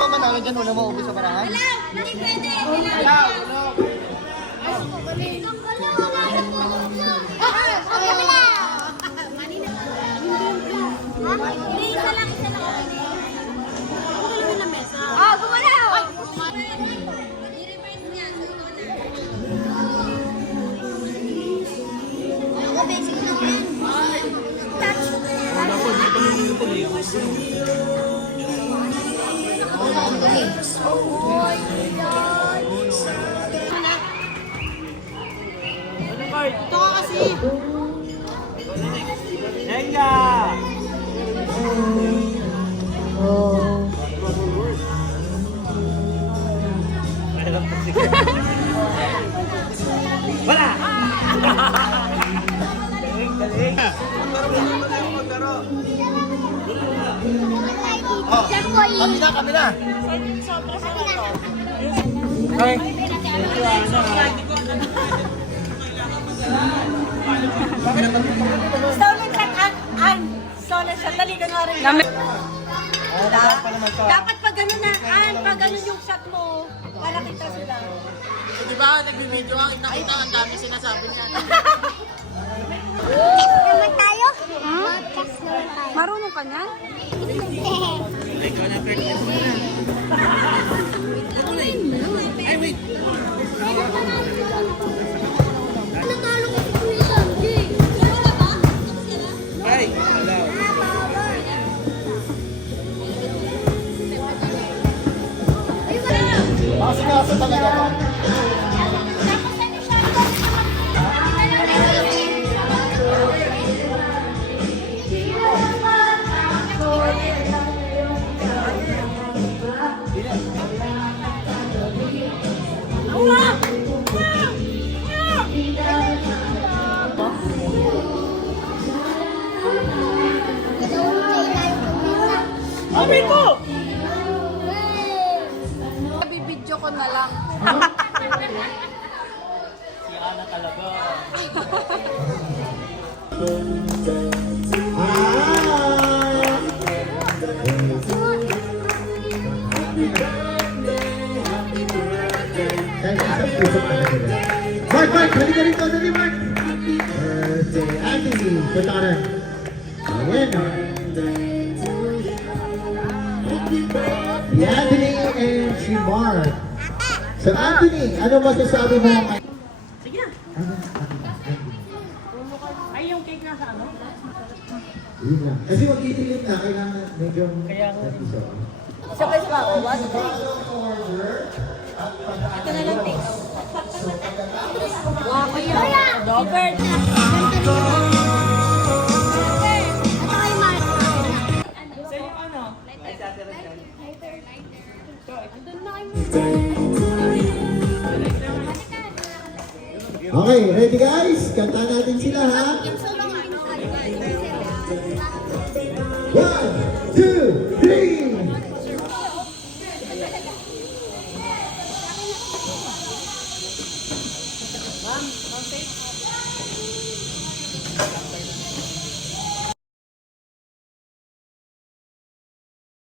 pa manalo dyan, una mo ubus sa parahan? Hindi pwede. Isa lang. Gumalaw na mesa. Ah, gumalaw! I-reverse niya. Ako, basic lang yan. Touch. Wala po, dito na yung tuloy. Ito ka kasi. Nenga! Wala! Galing! Kami na. Ay! Stolen shot, An. Stolen shot. Dali, ganun rin. Dapat pag gano'n na, An, pag gano'n yung shot mo, para kita sila. Di ba, nagbibideo ang nakita ang dami sinasabi niya. Naman tayo? Podcast naman tayo. Marunong ka niyan? Ikaw na practice mo na. Ay, wait! Natalo ko si Kuya Sanji. Ay! Wala. Masikaso talaga ba? Sabi ko! Bibidyo ko na lang. Si Ana talaga. Mark, balik ka rito. Dali, Mark. Birthday, Anthony. Punta ka na. Ayan. Si Anthony and si Mark. So, Anthony, ano masasabi mo? Sige na. Ay, yung cake nasa ano? Yun lang. Kasi mag-itilim na, kailangan medyo... Sabay sa ako. Ito na lang take out. Wow, kuya. Robert. Okay, ready guys? Kanta natin sila ha?